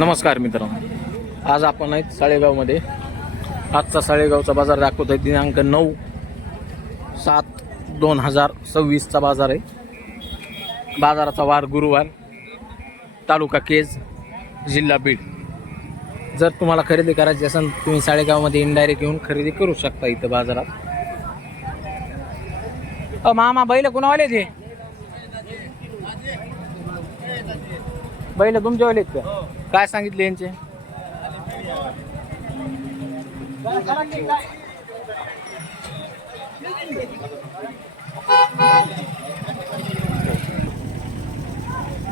नमस्कार मित्रांनो, आज आपण आहेत साळेगावमध्ये. आजचा साळेगावचा बाजार दाखवतोय. दिनांक 9/7/2026 बाजार आहे. बाजाराचा वार गुरुवार, तालुका केज, जिल्हा बीड. जर तुम्हाला खरेदी करायची असेल तुम्ही साळेगावमध्ये इनडायरेक्ट येऊन खरेदी करू शकता इथं बाजारात. मामा बैल कुणावाले ते बैल तुमच्यावाले आहेत का? काय सांगितले यांचे?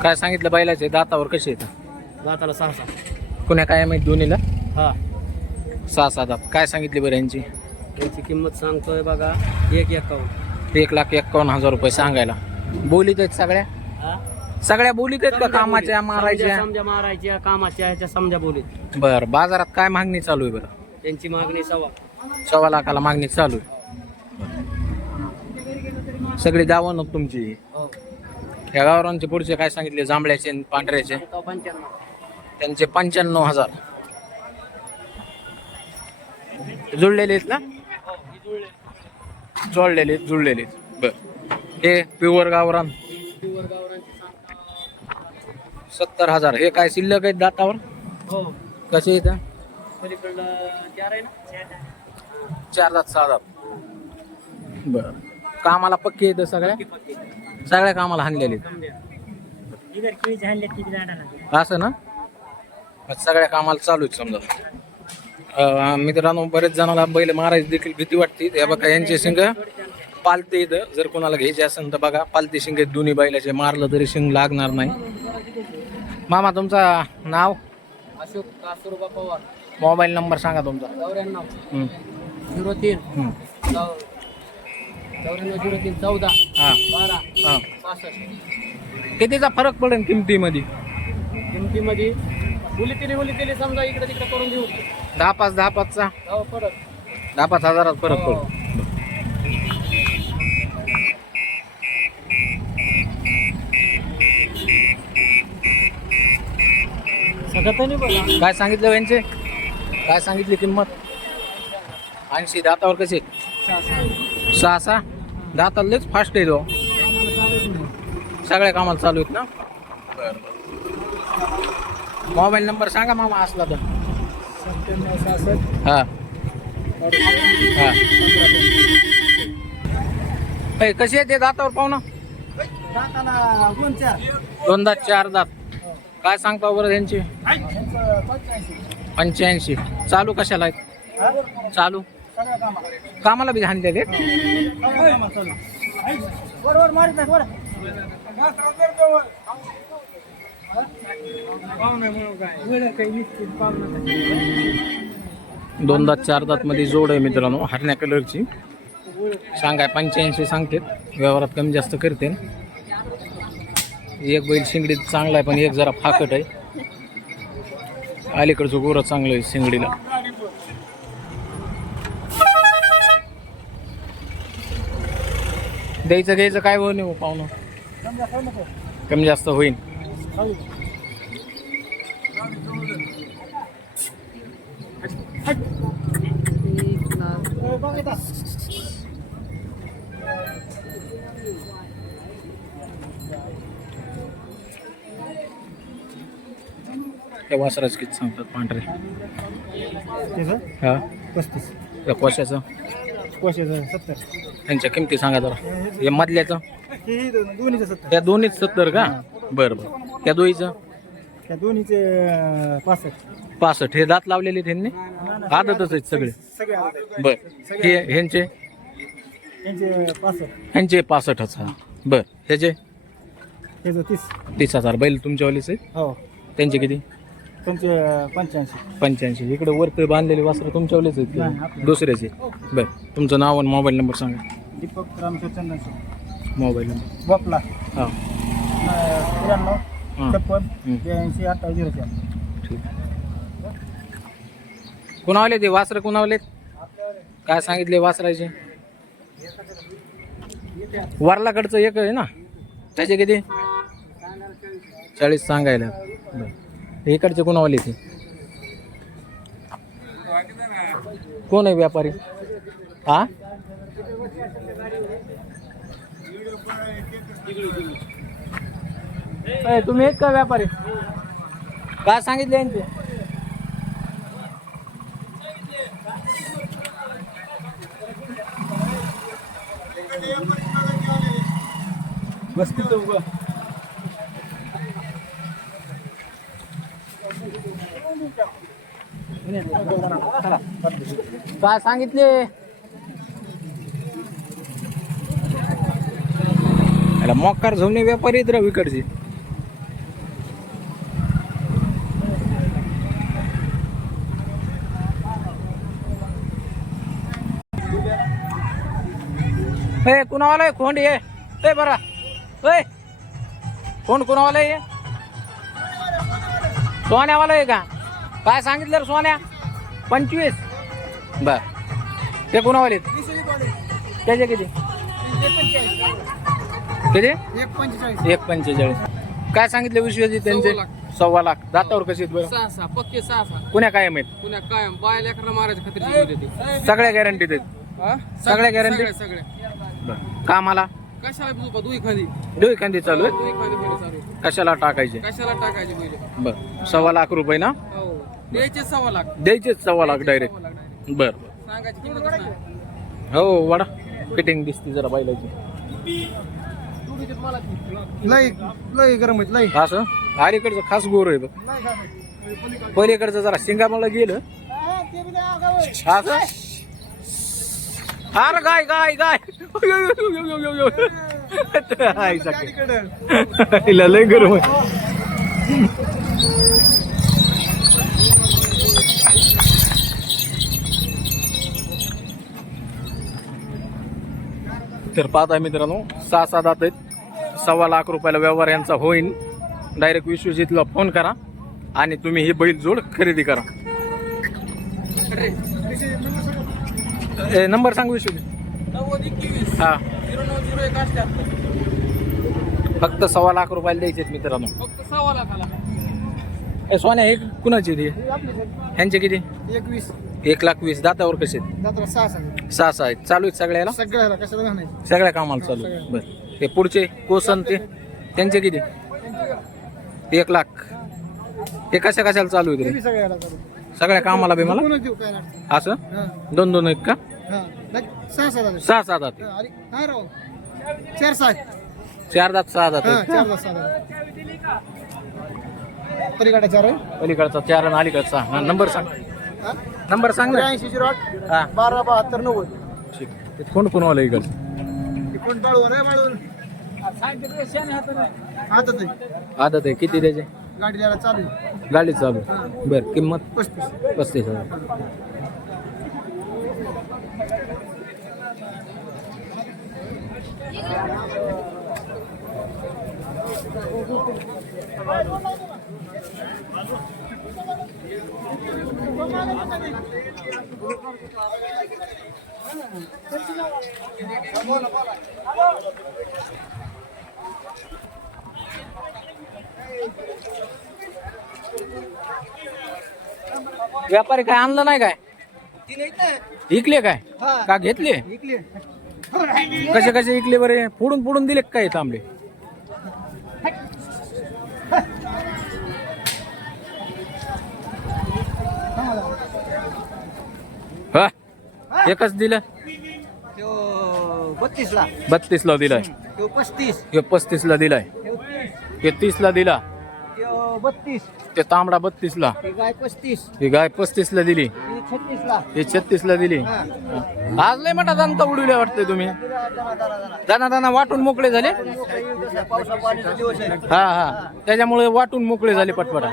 काय सांगितलं बैलाचे? दातावर कसे येतात? दाताला 6-6. कुण्या काय माहिती दोन्हीला? हा, 6-6 दात. काय सांगितले बरं यांची? याची किंमत सांगतोय बघा 1,51. 1,51,000 रुपये सांगायला. बोलीत आहेत सगळ्या? सगळ्या बोलीत आहेत का? कामाच्या मारायच्या? समजा मारायच्या, कामाच्या ह्याच्या समजा बोलीत. बर, बाजारात काय मागणी चालू आहे बरं? त्यांची मागणी 1.25 लाखाला मागणी चालू आहे. सगळी दावण तुमची. ह्या गावरांचे पुढचे काय सांगितले? जांभळ्याचे आणि पांढऱ्याचे? 95. त्यांचे 95,000. जुळलेले आहेत ना? जुळलेले. बर, हे प्युअर गावरान 70,000. हे काय शिल्लक आहेत दातावर? हो. कसे येतं? पलीकडलं 4 आहे ना? 4 दात 6 दात. बर, कामाला पक्के येतं सगळ्या कामाला हाणलेले असं ना? सगळ्या कामाला चालू आहेत समजा. मित्रांनो, बरेच जणांना बैल मारायची देखील भीती वाटते. हे बघा, यांचे शिंग पालते इथं. जर कोणाला घ्यायचे असेल तर बघा, पालते शिंग आहेत दोन्ही बैलाचे. मारलं तरी शिंग लागणार नाही. मामा, तुमचा नाव? अशोक कासुरबा पवार. मोबाईल नंबर सांगा तुमचा. 94 हं. 03 94 03 14 हां 12 हां. 65. कितीचा फरक पडेल किमतीमध्ये? किमतीमध्ये बोलीतीने समजा इकडे तिकडे करून देऊ. 10-5चा हो, परत 10-5 हजारात फरक हो. पडेल. सगळं नाही बघा. काय सांगितलं यांचे? काय सांगितली किंमत? 80. दातावर कसे? 6-6 दाताला लयच फास्ट आहे तो. सगळ्या कामाला चालू आहेत ना? मोबाईल नंबर सांगा मामा असला तर. 97 हां हां. कसे आहेत ते दातावर पाहुणं? 2 दात 4 दात. काय सांगता बरं त्यांची? 85. चालू कशाला आहेत? चालू कामाला बी हाणलेले. बरोबर मारित नाही बरं. 2 दात 4 दात मध्ये जोड आहे मित्रांनो, हरण्या कलरची. सांगाय 85 सांगते. व्यवहारात कमी जास्त करते. एक बैल शिंगडीत चांगला आहे, पण एक जरा फाकट आहे. अलीकडचं गोरं चांगलं आहे शिंगडीला. घ्यायचं काय होईल हो पाहुणं? कमी जास्त होईल. त्या वासराच किती सांगतात पांढरे? हा 35. त्या कोशाचं? 70. त्यांच्या किमती सांगा जरा. हे मधल्याचं? दोन्हीचे 70. त्या दोन्हीच 70 का? बरं. त्या दोन्हीचं? त्या दोन्हीचे 65. 65. हे दात लावलेले त्यांनी? आदतच आहेत सगळे? बर. हे ह्यांचे? ह्यांचे 65,000. बर. ह्याचे? 30,000. बैल तुमच्यावालीच आहेत? हो. त्यांचे किती? त्यांचे 85. 85. इकडे वरती बांधलेले वासरं तुमच्यावालीच आहेत? दुसऱ्याचे. बर. तुमचं नाव आणि मोबाईल नंबर सांगा. दीपक रामचंद्र चंदन. Mobile number? बोपला हां 93 56 82 28. ठीक. कुणावले ते वासरं? कुणावलेत? काय सांगितले वासराचे? वरलाकडचं एक आहे ना, त्याचे किती? 40 सांगायला. इकडचे कोणावाले ते कोण आहे व्यापारी? हा तुम्ही एक का व्यापारी? काय सांगितले यांचे? बस तिथं उभं. काय सांगितले? मोकार झोमणे व्यापारी आहेत राव इकडचे. हे कुणावाला आहे खोंड? ये बरा कोण कुणावाला आहे? सोन्यावाला आहे का? काय सांगितलं रे सोन्या? 25. बर ते कुणावाले? त्याचे किती? किती? 1.45. काय सांगितले विश्वजित त्यांचे? 1.25 लाख. दातावर कसे आहेत बरं? 6 पक्के 6 कुण्या कायम आहेत? पुण्या कायम बाय लेकरला मारायची खात्री. सगळ्या गॅरंटी आहेत? सगळ्या गॅरंटी? सगळ्या कामाला कशाला बाबा दुई खाली दोन चालू आहे. दुई खाली बैल चालू आहे. कशाला टाकायचे? कशाला टाकायचे बैल? बर 1.25 लाख रुपये ना? हो द्यायचे 1.25 लाख. द्यायचेच 1.25 लाख डायरेक्ट? बर सांगायची किंमतच नाही. हो वाडा फिटिंग दिसती जरा बैलाची. लय गरम लय. असं अलीकडचं खास गोर आहे बघ. पलीकडचं जरा शिंगामाला गेलं असं. अरे गाय गाय गाय लय गरम आहे. तर पाहता मित्रांनो 6 दात आहेत. 1.25 लाख रुपयाला व्यवहार यांचा होईल. डायरेक्ट विश्वजितला फोन करा आणि तुम्ही ही बैल जोड खरेदी करा. नंबर सांगू विश्वजित? 9021 हा 090188. फक्त 1.25 लाख रुपयाला द्यायचे मित्रांनो. फक्त 1.25 लाखाला. सोन्या हे कुणाची ते? ह्यांचे किती? 21 1,20,000. दातावर कसे आहेत? दाताला 6 6 आहेत. चालू आहेत सगळ्याला? सगळ्याला कशाला घालायचं? सगळ्या कामाला चालू आहे. बरं ते पुढचे कोसन ते त्यांचे किती? 1 लाख. ते कशाला चालू आहे तरी? सगळ्याला सगळ्या कामाला बी मला देऊ काय असं 2 आहेत का? 6 दात? 4 4 दात 6 दात आहेत. 4 पलीकडे 4 पलीकडचा 4 आणि अलीकडचा 6. नंबर सांग. नंबर सांग ना. 8308 हा 1272 90. ठीक. ते कोण वाला इकडचं? कोण बाळून आहे बाळून आदत आहे. किती त्याचे? गाडी द्यायला चालू आहे. गाडी चालू. बर किंमत? 35,000. व्यापारी काय आणलं नाही काय? इकले काय का घेतले? कसे इकले बरे? फोडून दिले काय तांबे? हा एकच दिलं? 32 ला दिलाय. 35 ला दिलाय. 30 ला दिला. 32 ते तांबडा 32 ला. गाय 35 ही गाय 35 ला दिली. 36 ला. हे 36 ला दिली. आज लय मोठा दाना उडविल्या वाटतंय तुम्ही. दाना वाटून मोकळे झाले. पावसा पाण्याचा दिवस आहे. हा त्याच्यामुळे वाटून मोकळे झाले पटपटा.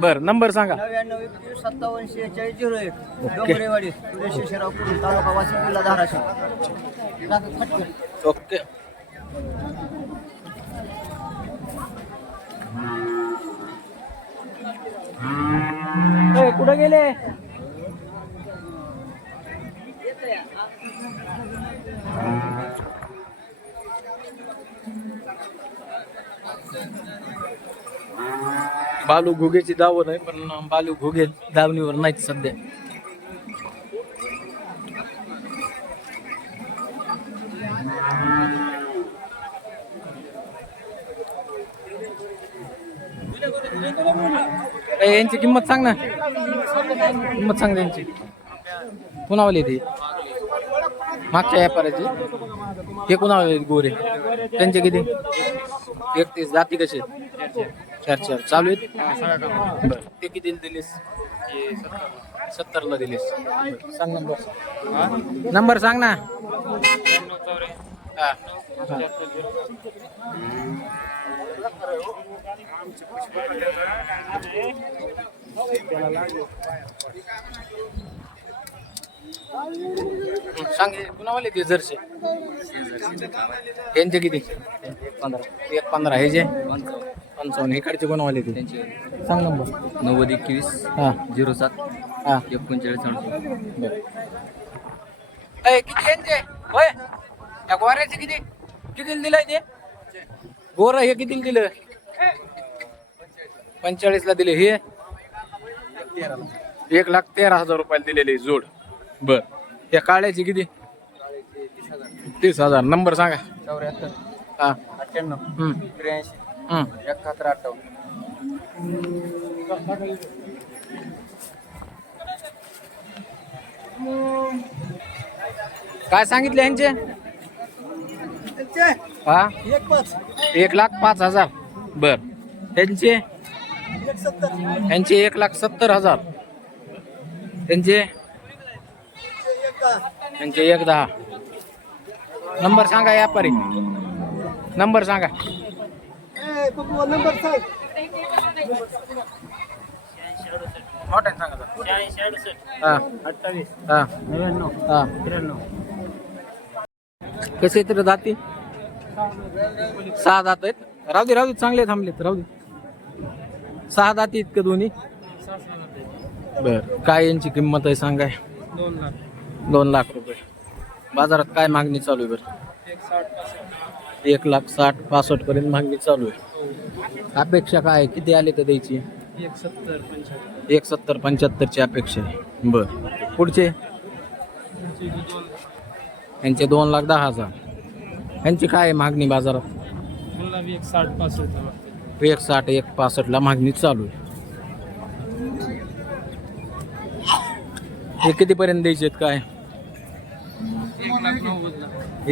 बर नंबर सांगा. 99 डोंगरेवाडी सुरेश पुरून तालुका वाशिम जिल्हा धाराशिव. ओके. कुठं गेले? बालू घुगेची दावण आहे, पण बालू घुगे दावणीवर नाहीत सध्या. यांची किंमत सांग ना, किंमत सांग त्यांची. कुणावाली ती मागच्या व्यापाराची, हे कुणावाले गोरे, त्यांचे किती? 31. जाती कसे? 4 चालू आहेत. बरं, ते किती दिलीस? 70ला दिलीस. सांग नंबर सांग ना. हा. सांग कुणावाले ते जर्सी यांचे किती? 1.15. हे जे 55. इकडचे कोणावाले ते सांग नंबर. 9021 हा 07 हा 39. किती यांचे होय? या गोऱ्याचे किती किती दिलंय ते? गोर हे किती दिलं? 45ला दिले. हे 1,13,000 रुपयाला दिलेले जोड. बर, या काळ्याची किती? 30,000. नंबर सांगा. 74 हा 98 83 71 58. काय सांगितले यांचे? हा 1,05,000. बर, त्यांचे? यांचे 1,70,000. त्यांचे? यांचे 1,10. नंबर सांगा व्यापारी. नंबर सांगा. मोठ्याने सांगा. 86 हा 28 हा 99 हा 93. कसे तर जाती? 6 दात आहेत. राहू दे चांगले थांबलेत. राहू दे. 6 दाती आहेत का दोन्ही? बर, काय यांची किंमत आहे सांगाय? 2 लाख 2 लाख रुपये. बाजारात काय मागणी चालू आहे? बरं, 1,60,65 पर्यंत मागणी चालू आहे. अपेक्षा काय आहे? किती आले तर द्यायची? 1,70-75ची अपेक्षा आहे. बर, पुढचे? यांचे 2,10,000. यांची काय आहे मागणी बाजारात? 1,60-1,65ला मागणी चालू आहे. हे कितीपर्यंत द्यायचे आहेत काय?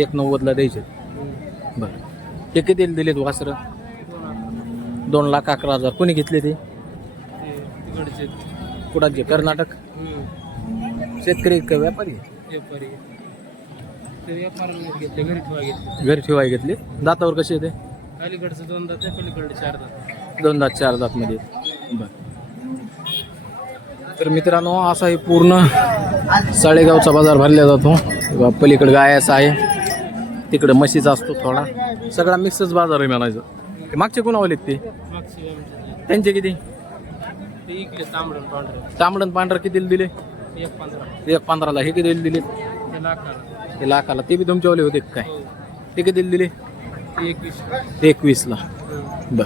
1,90ला द्यायचे. बरं, ते किती दिलेत वासरं? 2,11,000. कोणी घेतले ते? कुणाचे? कर्नाटक शेतकरी का व्यापारी? घरी ठेवाय घेतले. दातावर कसे येते? अलीकडचं 2 दात आहे, पलीकडे 4 दात. 2 दात 4 दात मध्ये. बर, तर मित्रांनो असा हे पूर्ण साळेगावचा बाजार भरला जातो. पलीकडे गायाचा आहे, तिकडे म्हशीचा असतो थोडा. सगळा मिक्सच बाजार आहे म्हणायचं. मागचे कोणावले ते? त्यांचे किती? तांबडण पांढरं कितीला दिले? 1,15ला. हे किती दिले? ते लाखाला. ते बी तुमच्यावाले होते काय? ते किती दिले? 21. 21ला. बर,